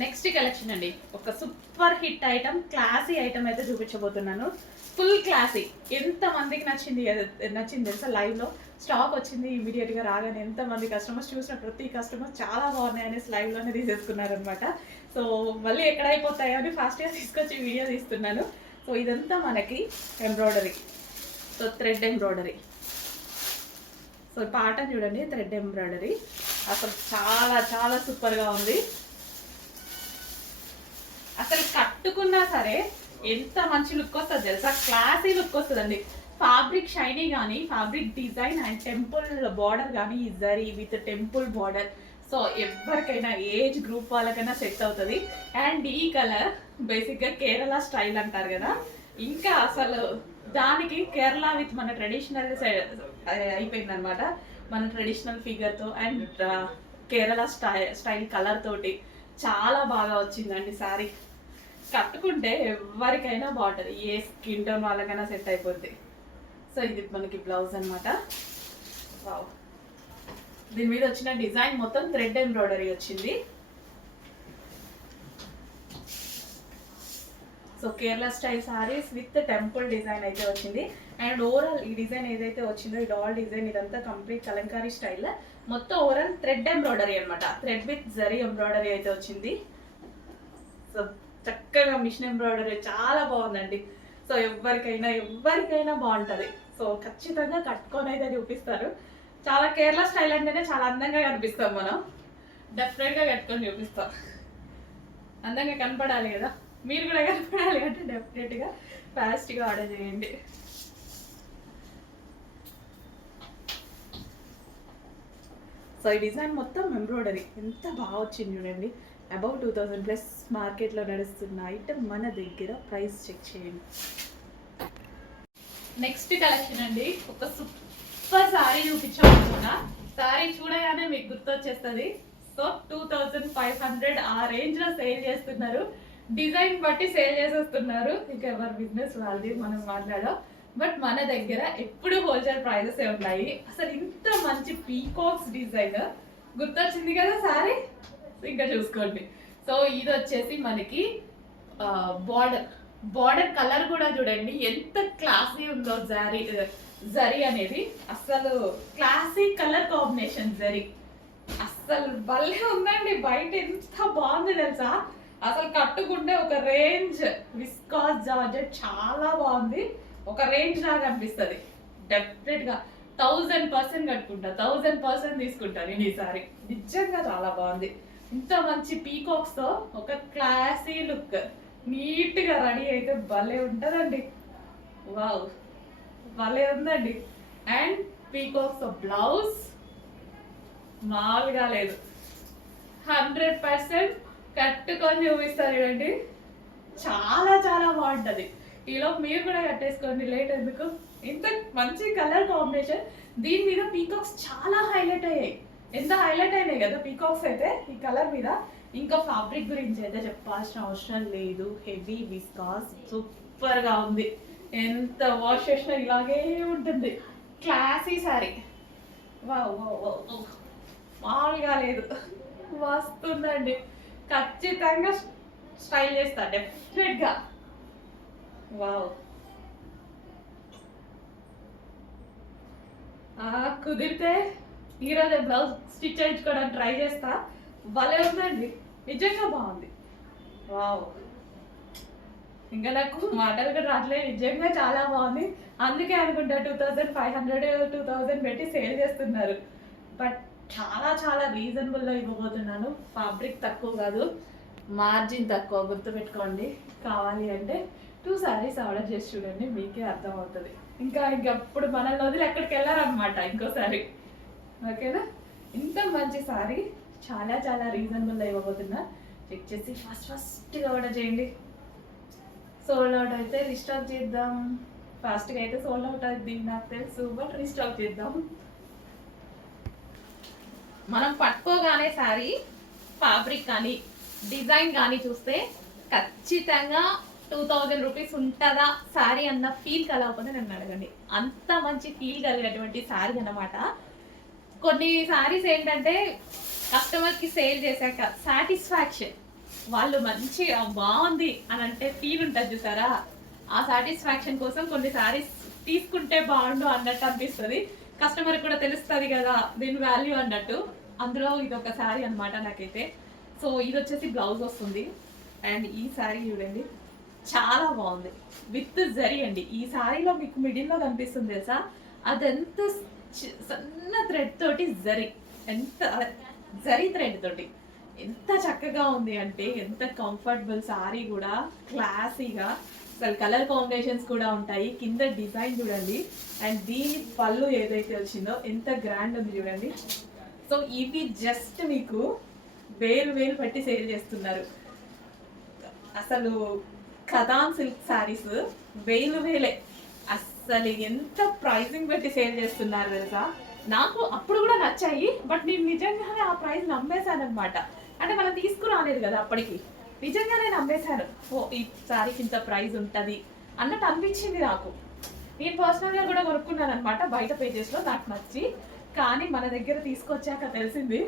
Next collection అండి. ఒక super hit item classy item అయితే చూపించబోతున్నాను. ఫుల్ క్లాసీ ఎంత మందికి నచ్చింది నచ్చింది తెలుసా లైవ్లో స్టాక్ వచ్చింది ఇమీడియట్గా రాగానే ఎంతమంది కస్టమర్స్ చూసిన ప్రతి కస్టమర్ చాలా బాగున్నాయి అనేసి లైవ్లోనే తీసేసుకున్నారనమాట సో మళ్ళీ ఎక్కడ అయిపోతాయో అని ఫాస్ట్గా తీసుకొచ్చి వీడియో తీస్తున్నాను. సో ఇదంతా మనకి embroidery so thread embroidery so పాట చూడండి థ్రెడ్ ఎంబ్రాయిడరీ అసలు చాలా చాలా సూపర్గా ఉంది. అసలు కట్టుకున్నా సరే ఎంత మంచి లుక్ వస్తుంది తెలుసా? క్లాసీ లుక్ వస్తుందండి. ఫ్యాబ్రిక్ షైనీ కానీ fabric design and temple border కానీ ఇజరీ zari with temple border so ఎవరికైనా ఏజ్ గ్రూప్ వాళ్ళకైనా సెట్ అవుతుంది. అండ్ ఈ కలర్ బేసిక్గా కేరళ స్టైల్ అంటారు కదా. ఇంకా అసలు దానికి కేరళ విత్ మన ట్రెడిషనల్ అయిపోయింది అనమాట మన traditional ఫిగర్తో and Kerala sty style colour తోటి చాలా బాగా వచ్చిందండి సారీ. కట్టుకుంటే ఎవరికైనా బాగుంటుంది. ఏ స్కిన్ టోన్ వాళ్ళకైనా సెట్ అయిపోద్ది. సో ఇది మనకి బ్లౌజ్ అనమాట వావ్. దీని మీద వచ్చిన డిజైన్ మొత్తం థ్రెడ్ ఎంబ్రాయిడరీ వచ్చింది. So Kerala style saris with temple design అయితే వచ్చింది. అండ్ ఓవరాల్ ఈ డిజైన్ ఏదైతే వచ్చిందో ఇది ఆల్ డిజైన్ ఇదంతా కంప్లీట్ కలంకారీ స్టైల్. మొత్తం ఓవరాల్ థ్రెడ్ ఎంబ్రాయిడరీ అనమాట థ్రెడ్ విత్ జరీ ఎంబ్రాయిడరీ అయితే వచ్చింది. సో చక్కగా మిషన్ ఎంబ్రాయిడరీ చాలా బాగుందండి. సో ఎవరికైనా ఎవరికైనా బాగుంటుంది. సో ఖచ్చితంగా కట్టుకొని అయితే చూపిస్తారు. చాలా కేరళ స్టైల్ అంటేనే చాలా అందంగా కనిపిస్తాం మనం. డెఫినెట్గా కట్టుకొని చూపిస్తాం. అందంగా కనపడాలి కదా. మీరు కూడా కనపడాలి అంటే డెఫినెట్గా ఫాస్ట్గా ఆర్డర్ చేయండి. సో ఈ డిజైన్ మొత్తం ఎంబ్రాయిడరీ ఎంత బాగా వచ్చింది చూడండి. అబౌవ్ టూ థౌజండ్ ప్లస్ మార్కెట్లో నడుస్తున్న ఐటమ్ మన దగ్గర ప్రైస్ చెక్ చేయండి. నెక్స్ట్ కలెక్షన్ అండి. ఒక సూపర్ సారీ చూపించబోతున్నా. సారీ చూడగానే మీకు గుర్తొచ్చేస్తుంది. So two thousand five hundred ఆ రేంజ్లో సేల్ చేస్తున్నారు. డిజైన్ బట్టి సేల్ చేసేస్తున్నారు. ఇంకా ఎవరి బిజినెస్ వాళ్ళది మనం మాట్లాడో బట్ మన దగ్గర ఎప్పుడు హోల్సేల్ ప్రైజెస్ ఉన్నాయి అసలు ఇంత మంచి పీకాక్స్ డిజైన్ గుర్తొచ్చింది కదా సారీ ఇంకా చూసుకోండి. సో ఇది వచ్చేసి మనకి బార్డర్. బార్డర్ కలర్ కూడా చూడండి ఎంత క్లాసీ ఉందో జారీ జరీ అనేది. అసలు క్లాసీ కలర్ కాంబినేషన్ జరీ. అస్సలు భలే ఉందండి బయట ఎంత బాగుంది తెలుసా? అసలు కట్టుకుంటే ఒక రేంజ్. విస్కాస్ జార్జెట్ చాలా బాగుంది. ఒక రేంజ్ లాగా అనిపిస్తుంది. డెఫినెట్గా థౌజండ్ పర్సెంట్ కట్టుకుంటా థౌజండ్ పర్సెంట్ తీసుకుంటా నేను ఈసారి నిజంగా చాలా బాగుంది. ఇంత మంచి పీకాక్స్తో ఒక క్లాసీ లుక్. నీట్గా రెడీ అయితే భలే ఉంటుందండి. వావ్. భలే ఉందండి. అండ్ పీకాక్స్ బ్లౌజ్ మామూలుగా లేదు. హండ్రెడ్ పర్సెంట్ కట్టుకొని చూపిస్తారు చూడండి. చాలా చాలా బాగుంటుంది. ఈలో మీరు కూడా కట్టేసుకోండి. లేట్ ఎందుకు? ఇంత మంచి కలర్ కాంబినేషన్. దీని మీద పీకాక్స్ చాలా హైలైట్ అయ్యాయి. ఎంత హైలైట్ అయినాయి కదా పీకాక్స్ అయితే ఈ కలర్ మీద. ఇంకా ఫ్యాబ్రిక్ గురించి అయితే చెప్పాల్సిన అవసరం లేదు. హెవీ విస్కాస్ సూపర్గా ఉంది. ఎంత వాష్ చేసినా ఇలాగే ఉంటుంది. క్లాసీ సారీ వావ్ మామూలుగా లేదు. వస్తుందండి. ఖచ్చితంగా స్టైల్ చేస్తా డెఫినెట్గా. వావ్ ఆ, కుదిరితే ఈరోజు బ్లౌజ్ స్టిచ్ చేయించుకోవడానికి ట్రై చేస్తా. భలే ఉందండి. నిజంగా బాగుంది. వావ్. ఇంకా నాకు మాటలు కూడా రావట్లేదు నిజంగా చాలా బాగుంది. అందుకే అనుకుంటా two thousand five hundred two thousand పెట్టి సేల్ చేస్తున్నారు. బట్ చాలా చాలా రీజనబుల్లో ఇవ్వబోతున్నాను. ఫ్యాబ్రిక్ తక్కువ కాదు. మార్జిన్ తక్కువ గుర్తుపెట్టుకోండి. కావాలి అంటే టూ సారీస్ ఆర్డర్ చేసి చూడండి. మీకే అర్థమవుతుంది. ఇంకా ఇంకప్పుడు మనల్ని వదిలి ఎక్కడికి వెళ్ళారనమాట ఇంకోసారి. ఓకేనా? ఇంత మంచి సారీ చాలా చాలా రీజనబుల్లో ఇవ్వబోతున్నా. చెక్ చేసి ఫస్ట్ ఫస్ట్గా ఆర్డర్ చేయండి. సోల్డ్ అవుట్ అయితే రీస్టాక్ చేద్దాం. ఫాస్ట్గా అయితే సోల్డ్ అవుట్ అవుతుంది నాకు తెలుసు బట్ రీస్టాక్ చేద్దాం. మనం పట్టుకోగానే సారీ ఫ్యాబ్రిక్ కానీ డిజైన్ కానీ చూస్తే ఖచ్చితంగా టూ థౌజండ్ రూపీస్ ఉంటుందా శారీ అన్న ఫీల్ కలగకపోతే నన్ను అడగండి. అంత మంచి ఫీల్ కలిగేటువంటి శారీ అన్నమాట. కొన్ని శారీస్ ఏంటంటే కస్టమర్కి సేల్ చేశాక సాటిస్ఫాక్షన్ వాళ్ళు మంచి బాగుంది అని అంటే ఫీల్ ఉంటుంది చూసారా? ఆ సాటిస్ఫాక్షన్ కోసం కొన్ని సారీస్ తీసుకుంటే బాగుండు అన్నట్టు అనిపిస్తుంది. కస్టమర్ కూడా తెలుస్తుంది కదా దీని వాల్యూ అన్నట్టు. అందులో ఇది ఒక శారీ అనమాట నాకైతే. సో ఇది వచ్చేసి బ్లౌజ్ వస్తుంది. అండ్ ఈ శారీ చూడండి చాలా బాగుంది. విత్ జరీ అండి. ఈ శారీలో మీకు మిడిల్లో కనిపిస్తుంది తెలుసా? అదెంత సన్న థ్రెడ్ తోటి జరీ. ఎంత జరీ థ్రెడ్ తోటి. ఎంత చక్కగా ఉంది అంటే ఎంత కంఫర్టబుల్ సారీ కూడా క్లాసీగా అసలు కలర్ కాంబినేషన్స్ కూడా ఉంటాయి. కింద డిజైన్ చూడండి. అండ్ దీని పళ్ళు ఏదైతే వచ్చిందో ఎంత గ్రాండ్ ఉంది చూడండి. సో ఇవి జస్ట్ మీకు వేలు వేలు పెట్టి సేల్ చేస్తున్నారు. అసలు కథాన్ సిల్క్ శారీస్ వేలు వేలే. అస్ అసలు ఎంత ప్రైజింగ్ పెట్టి సేల్ చేస్తున్నారు తెలుసా? నాకు అప్పుడు కూడా నచ్చాయి బట్ నేను నిజంగానే ఆ ప్రైజ్ నమ్మేశాను అనమాట అంటే మనం తీసుకురాలేదు కదా అప్పటికి. నిజంగానే నమ్మేశాను. ఓ ఈ శారీకి ఇంత ప్రైజ్ ఉంటుంది అన్నట్టు అనిపించింది నాకు. నేను పర్సనల్గా కూడా కొనుక్కున్నాను అనమాట బయట పేజెస్లో నాకు నచ్చి. కానీ మన దగ్గర తీసుకొచ్చాక తెలిసింది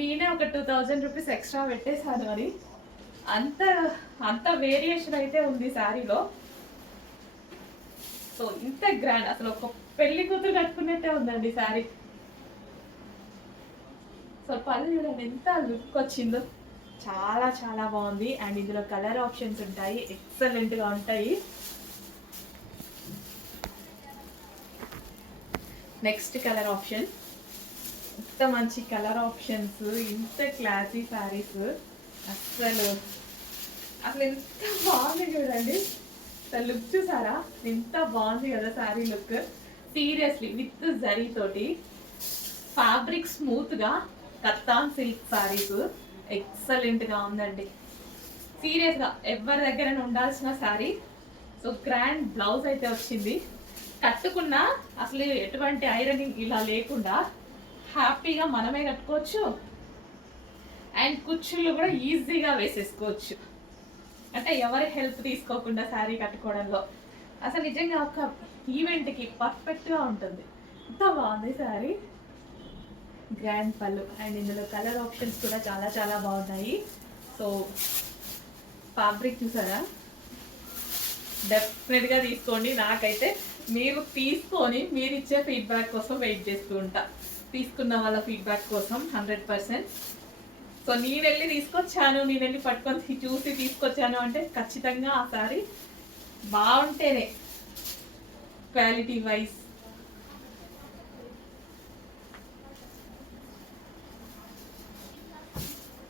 నేనే ఒక టూ థౌజండ్ రూపీస్ ఎక్స్ట్రా పెట్టేశాను అని. అంత అంత వేరియేషన్ అయితే ఉంది శారీలో సో ఇంత గ్రాండ్ అసలు ఒక పెళ్ళి కూతురు కట్టుకున్నట్టే ఉందండి శారీ. సో పళ్ళు చూడండి ఎంత లుక్ వచ్చిందో. చాలా చాలా బాగుంది. అండ్ ఇందులో కలర్ ఆప్షన్స్ ఉంటాయి. ఎక్సలెంట్గా ఉంటాయి. నెక్స్ట్ కలర్ ఆప్షన్ ఇంత మంచి కలర్ ఆప్షన్స్ ఇంత క్లాసీ శారీస్ అస్సలు. అసలు ఎంత బాగుంది చూడండి. అసలు లుక్ చూసారా? ఎంత బాగుంది కదా sari look seriously with zari తోటి ఫ్యాబ్రిక్ స్మూత్గా కత్తాన్ సిల్క్ శారీస్ ఎక్సలెంట్గా ఉందండి. సీరియస్గా ఎవరి దగ్గర ఉండాల్సిన శారీ సో గ్రాండ్ బ్లౌజ్ అయితే వచ్చింది. కట్టుకున్నా అసలు ఎటువంటి ఐరనింగ్ ఇలా లేకుండా హ్యాపీగా మనమే కట్టుకోవచ్చు. అండ్ కుచ్చుళ్ళు కూడా ఈజీగా వేసేసుకోవచ్చు. అంటే ఎవరి హెల్ప్ తీసుకోకుండా శారీ కట్టుకోవడంలో. అసలు నిజంగా ఒక ఈవెంట్కి పర్ఫెక్ట్గా ఉంటుంది. ఎంత బాగుంది శారీ గ్రాండ్ పళ్ళు. అండ్ ఇందులో కలర్ ఆప్షన్స్ కూడా చాలా చాలా బాగున్నాయి. సో ఫ్యాబ్రిక్ చూసారా? డెఫినెట్గా తీసుకోండి. నాకైతే మీరు తీసుకొని మీరు ఇచ్చే ఫీడ్బ్యాక్ కోసం వెయిట్ చేస్తూ ఉంటా. తీసుకున్న వాళ్ళ ఫీడ్బ్యాక్ కోసం హండ్రెడ్ పర్సెంట్ సో నేను వెళ్ళి తీసుకొచ్చాను నేను వెళ్ళి పట్టుకొని చూసి తీసుకొచ్చాను అంటే ఖచ్చితంగా ఆ సారీ బాగుంటేనే క్వాలిటీ వైజ్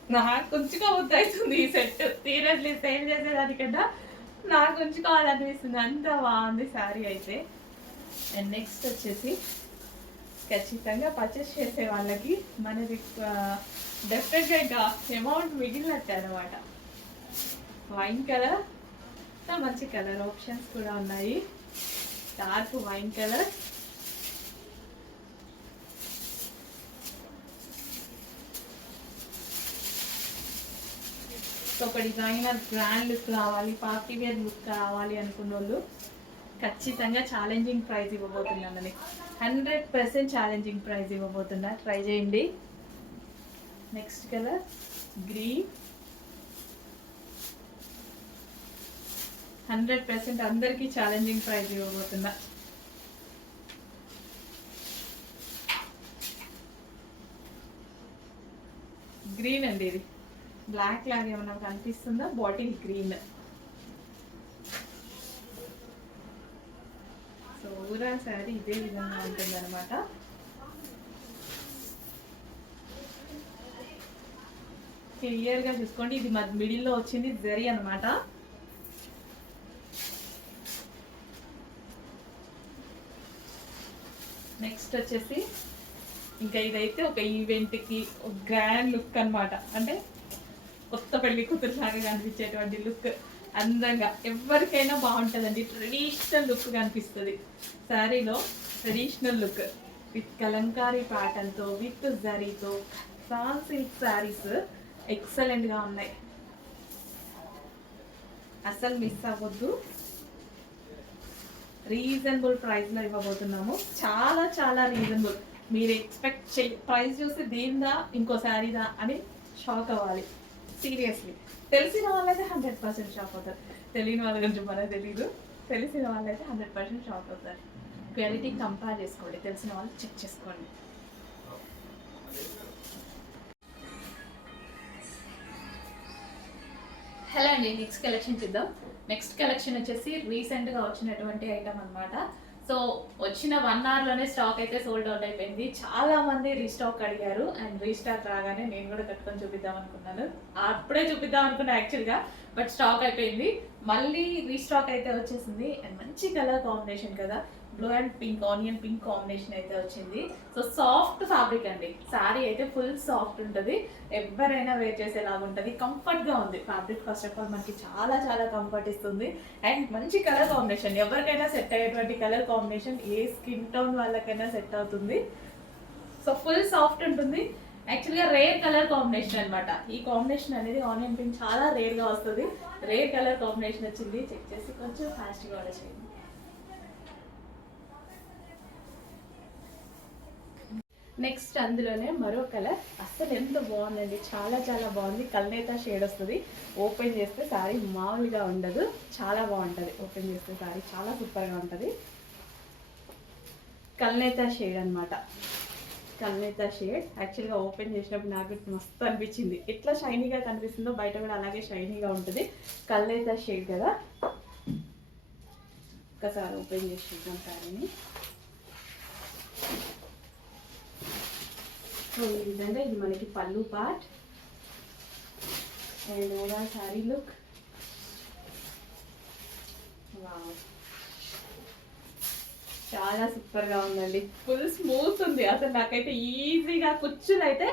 నాకు ఉంచుకోవద్దు అవుతుంది ఈ సెట్. సీరియస్లీ సేల్ చేసేదానికన్నా నాకు ఉంచుకోవాలనిపిస్తుంది అంత బాగుంది శారీ అయితే. అండ్ నెక్స్ట్ వచ్చేసి ఖచ్చితంగా పర్చేస్ చేసే వాళ్ళకి మనది డెఫినెట్గా ఇంకా అమౌంట్ మిగిలినట్టు అనమాట వైన్ కలర్ మంచి కలర్ ఆప్షన్స్ కూడా ఉన్నాయి. డార్క్ వైన్ కలర్ ఒక డిజైనర్ గ్రాండ్ లుక్ రావాలి పార్టీ వేర్ లుక్ కావాలి అనుకున్న వాళ్ళు ఖచ్చితంగా ఛాలెంజింగ్ ప్రైజ్ ఇవ్వబోతున్నానని హండ్రెడ్ పర్సెంట్ ఛాలెంజింగ్ ప్రైజ్ ఇవ్వబోతున్నా ట్రై చేయండి. Next colour green hundred percent అందరికీ ఛాలెంజింగ్ ప్రైజ్ ఇవ్వబోతున్నా. గ్రీన్ అండి ఇది. బ్లాక్ లాగా ఏమన్నా కనిపిస్తుందా? బాటిల్ గ్రీన్ సో ఊరా శారీ ఇదే విధంగా ఉంటుంది క్లియర్గా చూసుకోండి. ఇది మిడిల్లో వచ్చింది జరీ అన్నమాట. నెక్స్ట్ వచ్చేసి ఇంకా ఇదైతే ఒక ఈవెంట్కి ఒక గ్రాండ్ లుక్ అన్నమాట. అంటే కొత్త పెళ్ళి కూతురులాగా కనిపించేటువంటి లుక్. అందంగా. ఎవరికైనా బాగుంటుందండి. ట్రెడిషనల్ లుక్ కనిపిస్తుంది. శారీలో ట్రెడిషనల్ లుక్. విత్ కలంకారీ ప్యాటర్న్తో విత్ జరీతో సాన్ సిల్క్ శారీస్. ఎక్సలెంట్గా ఉన్నాయి. అస్సలు మిస్ అవ్వద్దు. రీజనబుల్ ప్రైస్లో ఇవ్వబోతున్నాము. చాలా చాలా రీజనబుల్. మీరు ఎక్స్పెక్ట్ చే ప్రైస్ చూస్తే దీందా ఇంకో శారీదా అని షాక్ అవ్వాలి. సీరియస్లీ. తెలిసిన వాళ్ళైతే హండ్రెడ్ పర్సెంట్ షాక్ అవుతారు. తెలియని వాళ్ళ గురించి మనకు తెలీదు. తెలిసిన వాళ్ళైతే హండ్రెడ్ పర్సెంట్ షాక్ అవుతారు. క్వాలిటీ కంపేర్ చేసుకోండి. తెలిసిన వాళ్ళు చెక్ చేసుకోండి. అండి నెక్స్ట్ కలెక్షన్ చూద్దాం. నెక్స్ట్ కలెక్షన్ వచ్చేసి రీసెంట్గా వచ్చినటువంటి ఐటమ్ అన్నమాట. సో వచ్చిన వన్ అవర్లోనే స్టాక్ అయితే సోల్డ్ అవుట్ అయిపోయింది. చాలా మంది రీస్టాక్ అడిగారు అండ్ రీస్టాక్ రాగానే నేను కూడా కట్టుకొని చూపిద్దాం అనుకున్నాను. అప్పుడే చూపిద్దాం అనుకున్నా యాక్చువల్గా బట్ స్టాక్ అయిపోయింది. మళ్ళీ రీస్టాక్ అయితే వచ్చేసింది. అండ్ మంచి కలర్ కాంబినేషన్ కదా. Blue and pink onion pink combination అయితే వచ్చింది. సో సాఫ్ట్ ఫ్యాబ్రిక్ అండి. సారీ అయితే ఫుల్ సాఫ్ట్ ఉంటుంది. ఎవరైనా వేర్ చేసేలాగా ఉంటుంది. కంఫర్ట్గా ఉంది. ఫ్యాబ్రిక్ ఫస్ట్ ఆఫ్ ఆల్ మనకి చాలా చాలా కంఫర్ట్ ఇస్తుంది. అండ్ మంచి కలర్ కాంబినేషన్ ఎవరికైనా సెట్ అయ్యేటువంటి కలర్ కాంబినేషన్ ఏ స్కిన్ టోన్ వాళ్ళకైనా సెట్ అవుతుంది. సో ఫుల్ సాఫ్ట్ ఉంటుంది. యాక్చువల్గా రేర్ కలర్ కాంబినేషన్ అనమాట ఈ కాంబినేషన్ అనేది ఆనియన్ పింక్ చాలా రేర్గా వస్తుంది. రేర్ కలర్ కాంబినేషన్ వచ్చింది. చెక్ చేసి కొంచెం ఫాస్ట్గా ఆర్డర్ చేయండి. నెక్స్ట్ అందులోనే మరో కలర్. అస్సలు ఎంత బాగుందండి. చాలా చాలా బాగుంది. కల్నేత షేడ్ వస్తుంది. ఓపెన్ చేస్తే సారీ మామూలుగా ఉండదు. చాలా బాగుంటుంది. ఓపెన్ చేస్తే సారీ చాలా సూపర్గా ఉంటుంది. కల్నేత షేడ్ అనమాట కల్నేత షేడ్ యాక్చువల్గా ఓపెన్ చేసినప్పుడు నాకు మస్తు అనిపించింది. ఎట్లా షైనీగా కనిపిస్తుందో బయట కూడా అలాగే షైనీగా ఉంటుంది. కల్నేత షేడ్ కదా. ఒకసారి ఓపెన్ చేసి చూద్దాం సారీని సో ఈ విధంగా ఇది మనకి పళ్ళు part and overall sari look చాలా సూపర్గా ఉందండి. ఫుల్ స్మూత్ ఉంది. అసలు నాకైతే ఈజీగా కూర్చుని అయితే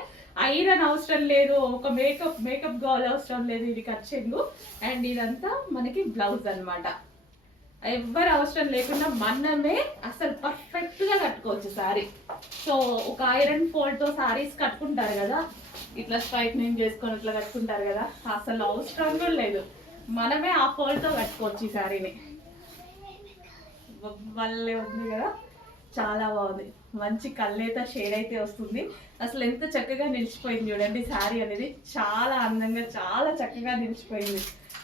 ఐరన్ అవసరం లేదు. ఒక మేకప్ మేకప్ గోల్ అవసరం లేదు. ఇది కచ్చింగు అండ్ ఇదంతా మనకి బ్లౌజ్ అన్నమాట. ఎవ్వరు అవసరం లేకుండా మనమే అసలు పర్ఫెక్ట్గా కట్టుకోవచ్చు శారీ సో ఒక ఐరన్ ఫోల్డ్తో శారీస్ కట్టుకుంటారు కదా? ఇట్లా స్ట్రైట్నింగ్ చేసుకొని ఇట్లా కట్టుకుంటారు కదా? అసలు అవసరం కూడా లేదు. మనమే ఆ ఫోల్డ్తో కట్టుకోవచ్చు ఈ శారీని వల్లే ఉంది కదా? చాలా బాగుంది. మంచి కళ్ళేత షేడ్ అయితే వస్తుంది. అసలు ఎంత చక్కగా నిలిచిపోయింది చూడండి శారీ అనేది. చాలా అందంగా చాలా చక్కగా నిలిచిపోయింది.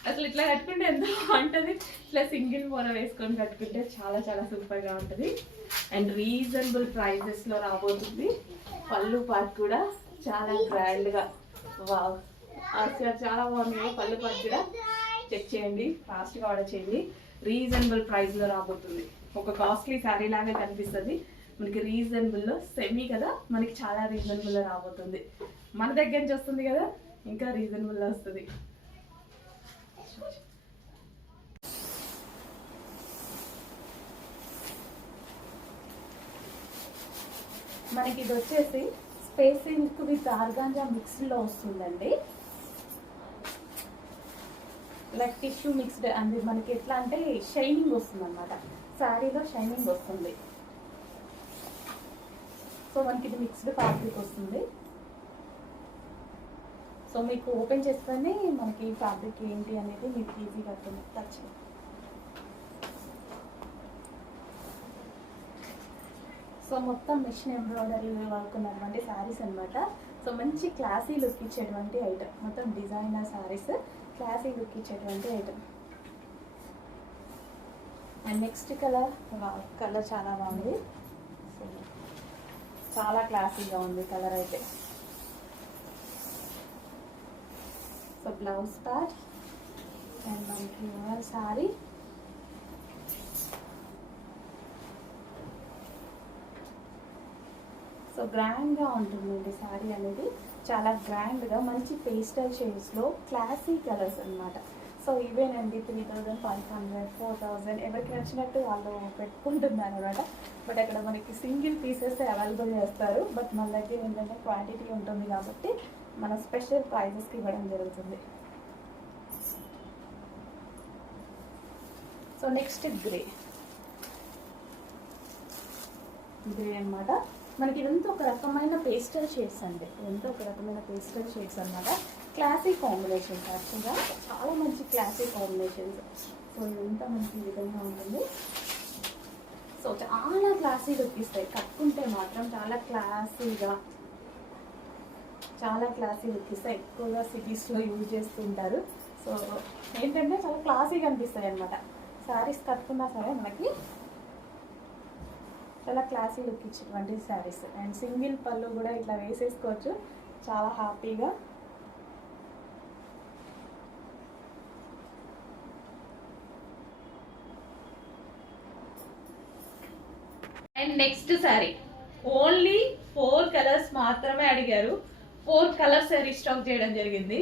అసలు ఇట్లా కట్టుకుంటే ఎంత బాగుంటుంది? ఇట్లా సింగిల్ మూర వేసుకొని కట్టుకుంటే చాలా చాలా సూపర్గా ఉంటుంది. అండ్ రీజనబుల్ ప్రైజెస్లో రాబోతుంది. పళ్ళు పాట్ కూడా చాలా గ్రాండ్గా. వావ్ అసలు చాలా బాగుంది పళ్ళు పాట్ కూడా. చెక్ చేయండి. ఫాస్ట్గా ఆర్డర్ చేయండి. రీజనబుల్ ప్రైస్లో రాబోతుంది. ఒక కాస్ట్లీ శారీ లాగా కనిపిస్తుంది. మనకి రీజనబుల్లో సెమీ కదా మనకి చాలా రీజనబుల్లో రాబోతుంది. మన దగ్గర నుంచి వస్తుంది కదా ఇంకా రీజనబుల్లో వస్తుంది. మనకి ఇది వచ్చేసి స్పేసింగ్ విత్ ఆర్గాంజా మిక్స్డ్లో వస్తుందండి. లైక్ టిష్యూ మిక్స్డ్ అండ్ మనకి ఎట్లా అంటే షైనింగ్ వస్తుంది అనమాట శారీలో షైనింగ్ వస్తుంది. సో మనకి ఇది మిక్స్డ్ ఫ్యాబ్రిక్ వస్తుంది. సో మీకు ఓపెన్ చేస్తేనే మనకి ఫ్యాబ్రిక్ ఏంటి అనేది మీకు ఈజీగా అర్థం టచ్ సో మొత్తం మిషన్ ఎంబ్రాయిడరీ వర్క్ ఉన్నటువంటి శారీస్ అన్నమాట. సో మంచి క్లాసీ లుక్ ఇచ్చేటువంటి ఐటమ్ మొత్తం డిజైనర్ శారీస్ క్లాసీ లుక్ ఇచ్చేటువంటి item and next colour colour చాలా బాగుంది. సో చాలా క్లాసీగా ఉంది కలర్ అయితే. సో బ్లౌజ్ పార్ట్ అండ్ మనకి శారీ సో గ్రాండ్గా ఉంటుందండి శారీ అనేది. చాలా గ్రాండ్గా మంచి పేస్టల్ షేడ్స్లో క్లాసీ కలర్స్ అన్నమాట. సో ఇవేనండి three thousand five hundred four thousand ఎవరికి నచ్చినట్టు వాళ్ళు పెట్టుకుంటున్నారు అనమాట బట్ అక్కడ మనకి సింగిల్ పీసెస్ అవైలబుల్ చేస్తారు. బట్ మన దగ్గర ఏంటంటే క్వాంటిటీ ఉంటుంది కాబట్టి మన స్పెషల్ ప్రైజెస్కి ఇవ్వడం జరుగుతుంది. సో నెక్స్ట్ గ్రే గ్రే అన్నమాట. మనకి ఇదంతా ఒక రకమైన పేస్టల్ షేడ్స్ అండి. ఇదంతా ఒక రకమైన పేస్టల్ షేడ్స్ అన్నమాట. క్లాసిక్ కాంబినేషన్స్ యాక్చువల్గా చాలా మంచి క్లాసిక్ కాంబినేషన్స్ సో ఇదంతా మంచి విధంగా ఉంటుంది. సో చాలా క్లాసీగా లుక్ ఇస్తాయి కట్టుకుంటే మాత్రం చాలా క్లాసీగా చాలా క్లాసీ లుక్ ఇస్తాయి ఎక్కువగా సిటీస్లో యూజ్ చేస్తుంటారు. సో ఏంటంటే చాలా క్లాసీగా అనిపిస్తాయి అనమాట శారీస్ కట్టుకున్నా సరే మనకి చాలా క్లాసీ లుక్ ఇచ్చేటువంటి శారీస్ అండ్ సింగిల్ పళ్ళు కూడా ఇట్లా వేసేసుకోవచ్చు. చాలా హ్యాపీగా and next sari only four colours మాత్రమే అడిగారు. ఫోర్ కలర్స్ రీస్టాక్ చేయడం జరిగింది.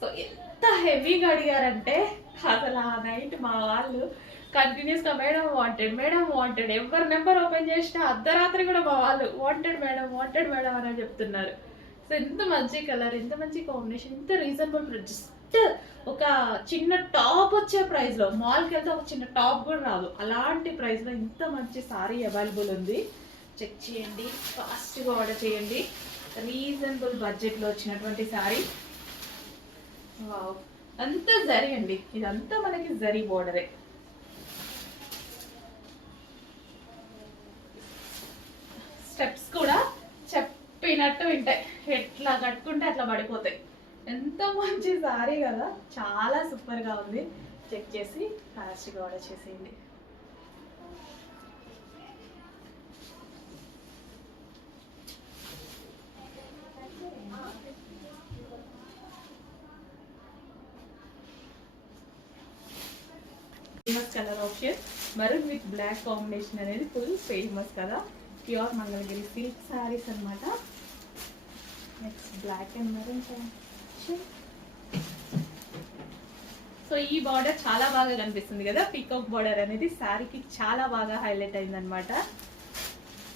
సో ఎంత హెవీగా అడిగారంటే అసలు ఆ నైట్ మా వాళ్ళు కంటిన్యూస్గా మేడం వాంటెడ్ మేడం వాంటెడ్ ఎవరి నెంబర్ ఓపెన్ చేసినా అర్ధరాత్రి కూడా మా వాళ్ళు వాంటెడ్ మేడం వాంటెడ్ మేడం అని చెప్తున్నారు. సో ఎంత మంచి కలర్ ఎంత మంచి కాంబినేషన్ ఎంత రీజనబుల్ జస్ట్ ఒక చిన్న టాప్ వచ్చే ప్రైస్లో మాల్కి వెళ్తే ఒక చిన్న టాప్ కూడా రాదు. అలాంటి ప్రైస్లో ఇంత మంచి సారీ అవైలబుల్ ఉంది. చెక్ చేయండి ఫాస్ట్గా ఆర్డర్ చేయండి. రీజనబుల్ బడ్జెట్లో వచ్చినటువంటి సారీ వావ్ అంతా జరి అండి. ఇదంతా మనకి జరి బోర్డరే స్టెప్స్ కూడా చెప్పినట్టు వింటాయి. ఎట్లా కట్టుకుంటే అట్లా పడిపోతాయి. ఎంత మంచి సారీ కదా. చాలా సూపర్గా ఉంది. చెక్ చేసి ప్లాస్టిక్ ఆర్డర్ చేసేయండి. Famous colour option maroon with black combination అనేది ఫుల్ ఫేమస్ కదా. ప్యూర్ మంగళగిరి సిల్క్ శారీస్ అన్నమాట. Next black and maroon so ఈ బార్డర్ చాలా బాగా కనిపిస్తుంది కదా. పికప్ బార్డర్ అనేది శారీకి చాలా బాగా హైలైట్ అయిందనమాట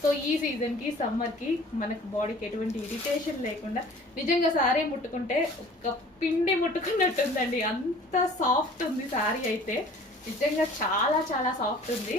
సో ఈ సీజన్కి సమ్మర్కి మనకు బాడీకి ఎటువంటి ఇరిటేషన్ లేకుండా నిజంగా శారీ ముట్టుకుంటే ఒక పిండి ముట్టుకున్నట్టుందండి. అంత సాఫ్ట్ ఉంది శారీ అయితే. నిజంగా చాలా చాలా సాఫ్ట్ ఉంది.